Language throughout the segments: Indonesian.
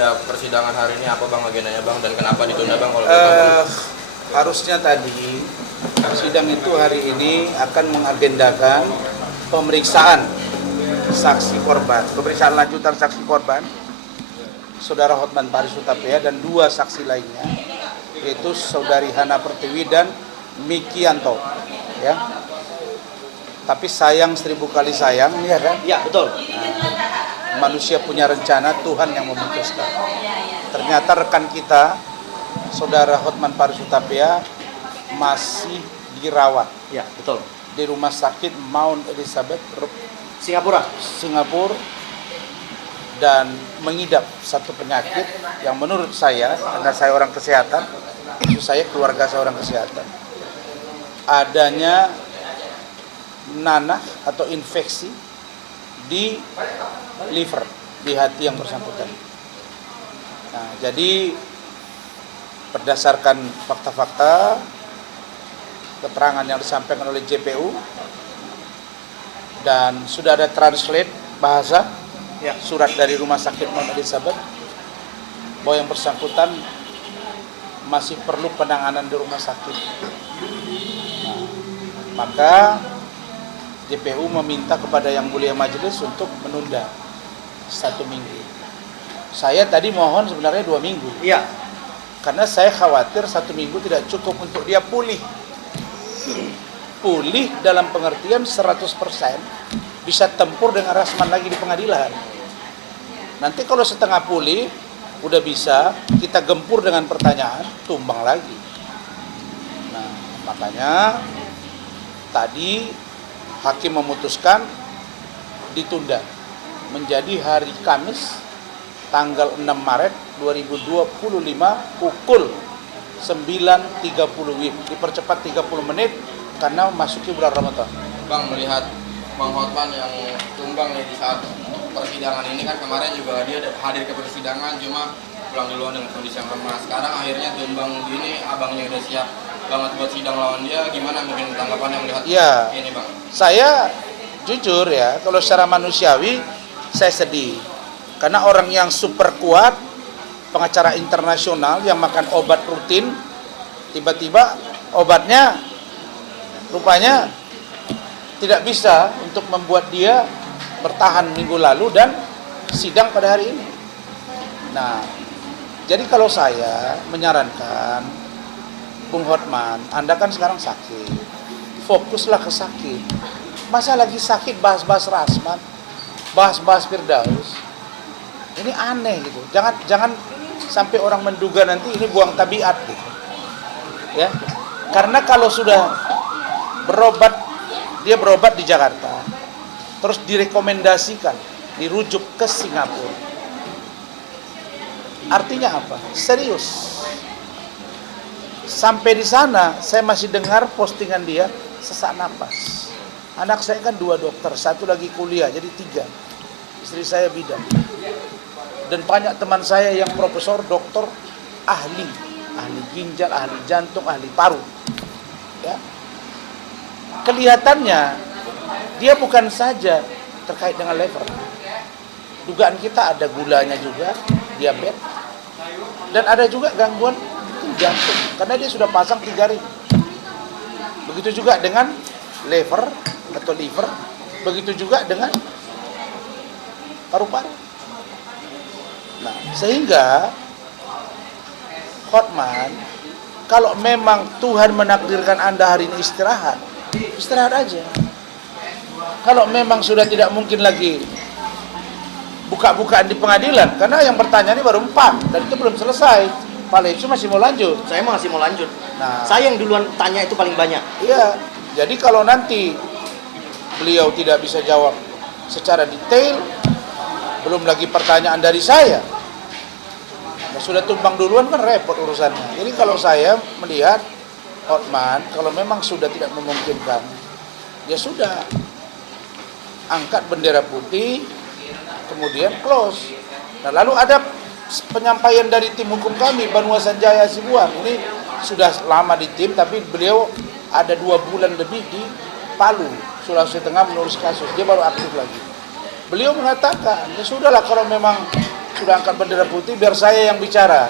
agenda persidangan hari ini apa Bang agendanya Bang dan kenapa ditunda Bang kalau gitu Bang? Harusnya tadi sidang itu hari ini akan mengagendakan pemeriksaan saksi korban, pemeriksaan lanjutan saksi korban, Saudara Hotman Paris Hutapea dan dua saksi lainnya, yaitu Saudari Hana Pertiwi dan Miki Yanto. Ya. Tapi sayang 1000 kali sayang, ya kan? Ya, betul. Manusia punya rencana, Tuhan yang memutuskan. Ternyata rekan kita, Saudara Hotman Paris Hutapea, masih dirawat. Ya, betul. Di rumah sakit Mount Elizabeth, Singapura. Singapura, dan mengidap satu penyakit yang menurut saya, karena saya orang kesehatan, itu saya keluarga saya orang kesehatan, adanya nanah atau infeksi di liver, di hati yang bersangkutan. Nah, jadi berdasarkan fakta-fakta keterangan yang disampaikan oleh JPU dan sudah ada translate bahasa surat dari rumah sakit Mount Elizabeth bahwa yang bersangkutan masih perlu penanganan di rumah sakit. Nah, maka JPU meminta kepada yang mulia majelis untuk menunda 1 minggu. Saya tadi mohon sebenarnya 2 minggu. Iya. Karena saya khawatir 1 minggu tidak cukup untuk dia pulih. Pulih dalam pengertian 100% bisa tempur dengan rasman lagi di pengadilan. Nanti kalau setengah pulih, udah bisa kita gempur dengan pertanyaan, tumbang lagi. Nah, makanya tadi hakim memutuskan ditunda menjadi hari Kamis tanggal 6 Maret 2025 pukul 9.30 WIB. Dipercepat 30 menit karena masuki bulan Ramadan. Bang melihat Bang Hotman yang tumbang nih di saat persidangan ini kan kemarin juga dia hadir ke persidangan cuma pulang duluan dengan kondisi yang lemah. Sekarang akhirnya tumbang gini, abangnya udah siap banget buat sidang lawan dia, gimana mungkin tanggapannya melihat ini Bang? Saya jujur ya, kalau secara manusiawi saya sedih. Karena orang yang super kuat, pengacara internasional yang makan obat rutin, tiba-tiba obatnya rupanya tidak bisa untuk membuat dia bertahan minggu lalu dan sidang pada hari ini. Nah, jadi kalau saya menyarankan Bung Hotman, Anda kan sekarang sakit, fokuslah ke sakit. Masa lagi sakit bahas-bahas Rasman, bahas-bahas Firdaus, ini aneh gitu. Jangan sampai orang menduga nanti ini buang tabiat gitu. Ya, karena kalau sudah berobat, dia berobat di Jakarta, terus direkomendasikan, dirujuk ke Singapura. Artinya apa? Serius. Sampai di sana saya masih dengar postingan dia sesak napas. Anak saya kan 2 dokter, 1 lagi kuliah, jadi 3. Istri saya bidan. Dan banyak teman saya yang profesor, dokter, ahli ginjal, ahli jantung, ahli paru. Ya. Kelihatannya dia bukan saja terkait dengan liver. Dugaan kita ada gulanya juga, diabetes. Dan ada juga gangguan jantung, karena dia sudah pasang 3 ring. Begitu juga dengan liver, begitu juga dengan paru-paru. Nah, sehingga Hotman, kalau memang Tuhan menakdirkan Anda hari ini istirahat aja. Kalau memang sudah tidak mungkin lagi buka-bukaan di pengadilan, karena yang bertanya ini baru 4 dan itu belum selesai. Pak Lecu masih mau lanjut. Saya masih mau lanjut. Nah, Saya yang duluan tanya itu paling banyak. iya. Jadi kalau nanti beliau tidak bisa jawab secara detail, belum lagi pertanyaan dari saya, nah, sudah tumbang duluan kan repot urusannya. Jadi kalau saya melihat Hotman, kalau memang sudah tidak memungkinkan, ya sudah, angkat bendera putih, kemudian close. Nah, lalu ada penyampaian dari tim hukum kami, Banua Sanjaya Sibuan. Ini sudah lama di tim, tapi beliau ada 2 bulan lebih di Palu, Sulawesi Tengah mengurus kasus. Dia baru aktif lagi. Beliau mengatakan, ya sudahlah kalau memang sudah angkat bendera putih, biar saya yang bicara.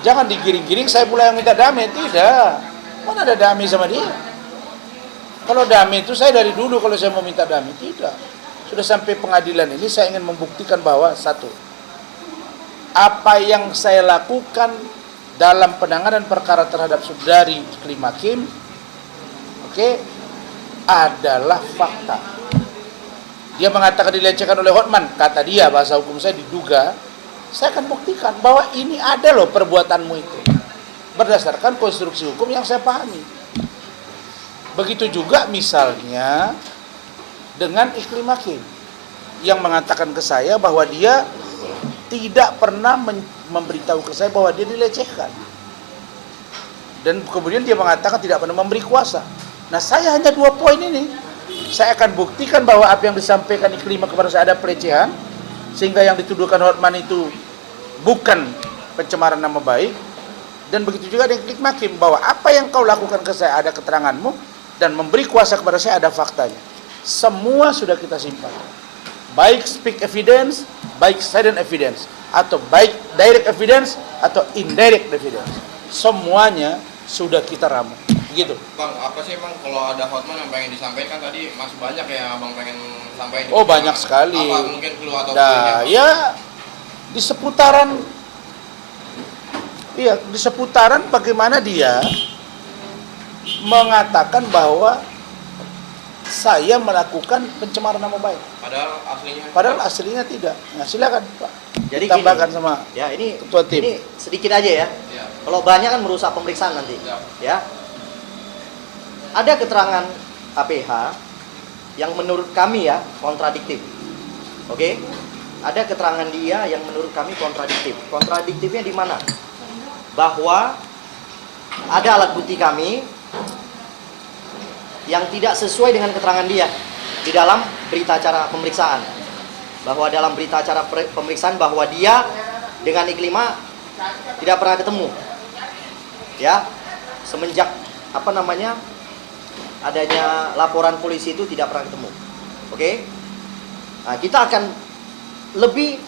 Jangan digiring-giring saya pula yang minta damai, tidak. Mana ada damai sama dia? Kalau damai itu saya dari dulu kalau saya mau minta damai, tidak. Sudah sampai pengadilan ini saya ingin membuktikan bahwa satu, apa yang saya lakukan dalam penanganan perkara terhadap saudari Iklim Hakim, oke, adalah fakta. Dia mengatakan dilecehkan oleh Hotman, kata dia bahasa hukum saya diduga, saya akan buktikan bahwa ini ada loh perbuatanmu itu. Berdasarkan konstruksi hukum yang saya pahami. Begitu juga misalnya dengan Iklim Hakim yang mengatakan ke saya bahwa dia tidak pernah memberitahu ke saya bahwa dia dilecehkan. Dan kemudian dia mengatakan tidak pernah memberi kuasa. Nah, saya hanya 2 poin ini. Saya akan buktikan bahwa apa yang disampaikan Iklim kepada saya ada pelecehan, sehingga yang dituduhkan Hotman itu bukan pencemaran nama baik. Dan begitu juga dengan Iklim Hakim, bahwa apa yang kau lakukan ke saya ada keteranganmu, dan memberi kuasa kepada saya ada faktanya. Semua sudah kita simpan. Baik speak evidence, baik silent evidence, atau baik direct evidence atau indirect evidence. Semuanya sudah kita ramu. Gitu. Bang, apa sih Bang kalau ada Hotman yang pengen disampaikan tadi masih banyak ya Abang pengen sampaikan? Oh, banyak sekali. Apa mungkin clue atau Nah, ya di seputaran bagaimana dia mengatakan bahwa saya melakukan pencemaran nama baik. Padahal aslinya tidak. Nah, silakan Pak. Jadi tambahkan gini, sama ya ini ketua tim. Ini sedikit aja ya. Ya. Kalau banyak kan merusak pemeriksaan nanti. Ya. Ada keterangan KPH yang menurut kami ya kontradiktif. Oke? Ada keterangan dia yang menurut kami kontradiktif. Kontradiktifnya di mana? Bahwa ada alat bukti kami yang tidak sesuai dengan keterangan dia di dalam berita acara pemeriksaan. Bahwa dalam berita acara pemeriksaan bahwa dia dengan Iklima tidak pernah ketemu. Ya. Semenjak adanya laporan polisi itu tidak pernah ketemu. Oke? Nah, kita akan lebih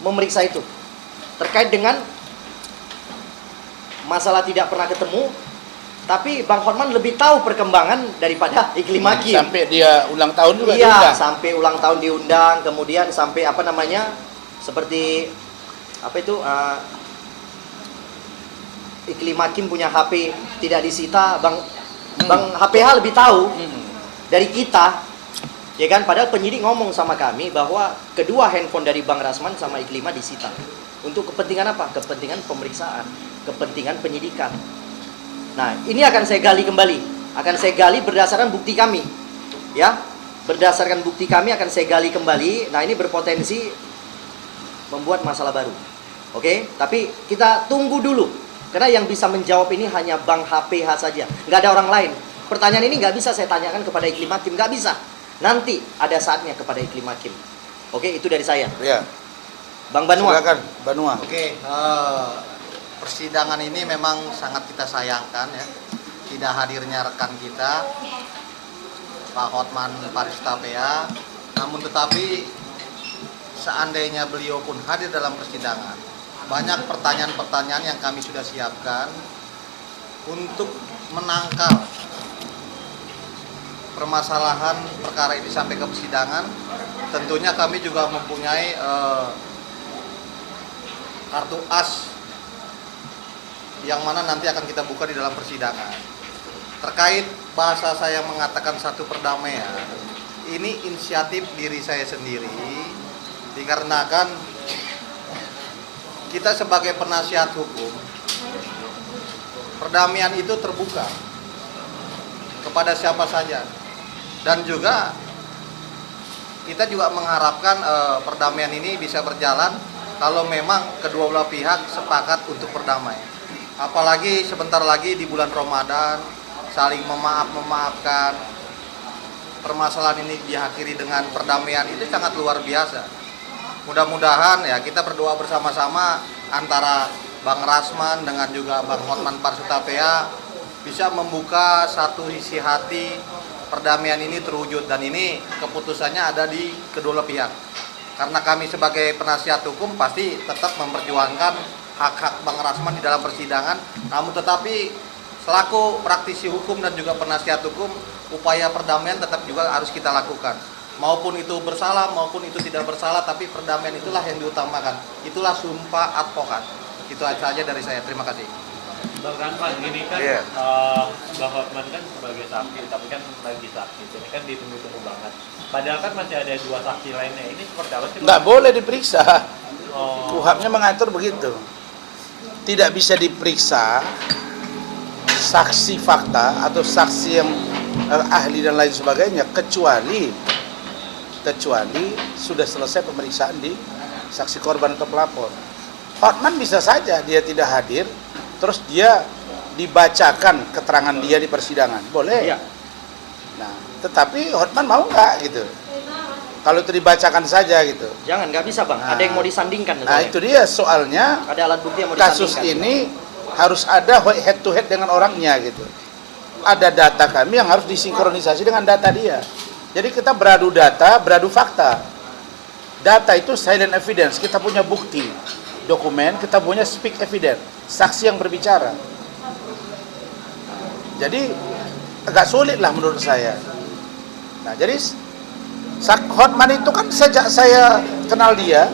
memeriksa itu terkait dengan masalah tidak pernah ketemu, tapi Bang Hotman lebih tahu perkembangan daripada Iklim Hakim. Sampai dia ulang tahun juga iya, diundang. sampai ulang tahun diundang, kemudian sampai seperti Iklim Hakim punya HP tidak disita, Bang HPH lebih tahu dari kita, ya kan? Padahal penyidik ngomong sama kami bahwa kedua handphone dari Bang Rasman sama Iklima disita. Untuk kepentingan apa? Kepentingan pemeriksaan, kepentingan penyidikan. Nah, ini akan saya gali kembali. Akan saya gali berdasarkan bukti kami. Ya, berdasarkan bukti kami akan saya gali kembali. Nah, ini berpotensi membuat masalah baru. Oke? Tapi kita tunggu dulu. Karena yang bisa menjawab ini hanya Bang HPH saja. Nggak ada orang lain. Pertanyaan ini nggak bisa saya tanyakan kepada Iklim Hakim. Nggak bisa. Nanti ada saatnya kepada Iklim Hakim. Oke, itu dari saya. Ya. Bang Banua. Silakan, Banua. Oke, persidangan ini memang sangat kita sayangkan ya. Tidak hadirnya rekan kita, Pak Hotman Paris Hutapea. Namun tetapi seandainya beliau pun hadir dalam persidangan, banyak pertanyaan-pertanyaan yang kami sudah siapkan untuk menangkal permasalahan perkara ini sampai ke persidangan. Tentunya kami juga mempunyai kartu as yang mana nanti akan kita buka di dalam persidangan. Terkait bahasa saya mengatakan satu perdamaian, ini inisiatif diri saya sendiri, dikarenakan kita sebagai penasihat hukum, perdamaian itu terbuka kepada siapa saja. Dan juga kita juga mengharapkan perdamaian ini bisa berjalan kalau memang kedua belah pihak sepakat untuk berdamai. Apalagi sebentar lagi di bulan Ramadan, saling memaafkan. Permasalahan ini diakhiri dengan perdamaian itu sangat luar biasa. Mudah-mudahan ya kita berdoa bersama-sama antara Bang Rasman dengan juga Bang Hotman Paris Hutapea bisa membuka satu isi hati, perdamaian ini terwujud, dan ini keputusannya ada di kedua pihak. Karena kami sebagai penasihat hukum pasti tetap memperjuangkan hak-hak Bang Rasman di dalam persidangan. Namun tetapi selaku praktisi hukum dan juga penasihat hukum, upaya perdamaian tetap juga harus kita lakukan. Maupun itu bersalah maupun itu tidak bersalah, tapi perdamaian itulah yang diutamakan. Itulah sumpah advokat. Itu saja dari saya. Terima kasih. Bang Rasman, ini kan Iya. Bang Hotman kan sebagai saksi, tapi kan lagi saksi, ini kan ditunggu-tunggu banget. Padahal kan masih ada 2 saksi lainnya. Ini seperti apa sih? Bang? Nggak boleh diperiksa. Oh, KUHP-nya mengatur begitu. Tidak bisa diperiksa saksi fakta atau saksi yang ahli dan lain sebagainya kecuali sudah selesai pemeriksaan di saksi korban atau pelapor. Hotman bisa saja dia tidak hadir, terus dia dibacakan keterangan dia di persidangan, boleh. Iya. Nah, tetapi Hotman mau nggak gitu? Kalau itu dibacakan saja gitu. Jangan, nggak bisa bang. Nah. Ada yang mau disandingkan. Nah itu dia soalnya. Ada alat bukti yang mau Kasus disandingkan. ini harus ada head to head dengan orangnya gitu. Ada data kami yang harus disinkronisasi dengan data dia. Jadi kita beradu data, beradu fakta. Data itu silent evidence, kita punya bukti. Dokumen, kita punya speak evidence, saksi yang berbicara. Jadi agak sulit lah menurut saya. Nah jadi Hotman itu kan sejak saya kenal dia,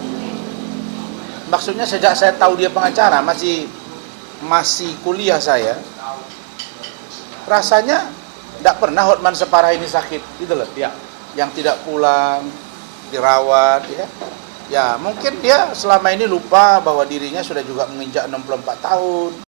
maksudnya sejak saya tahu dia pengacara, masih kuliah saya, rasanya tidak pernah Hotman separah ini sakit, gitu loh. Ya. Yang tidak pulang, dirawat, ya. Ya mungkin dia selama ini lupa bahwa dirinya sudah juga menginjak 64 tahun.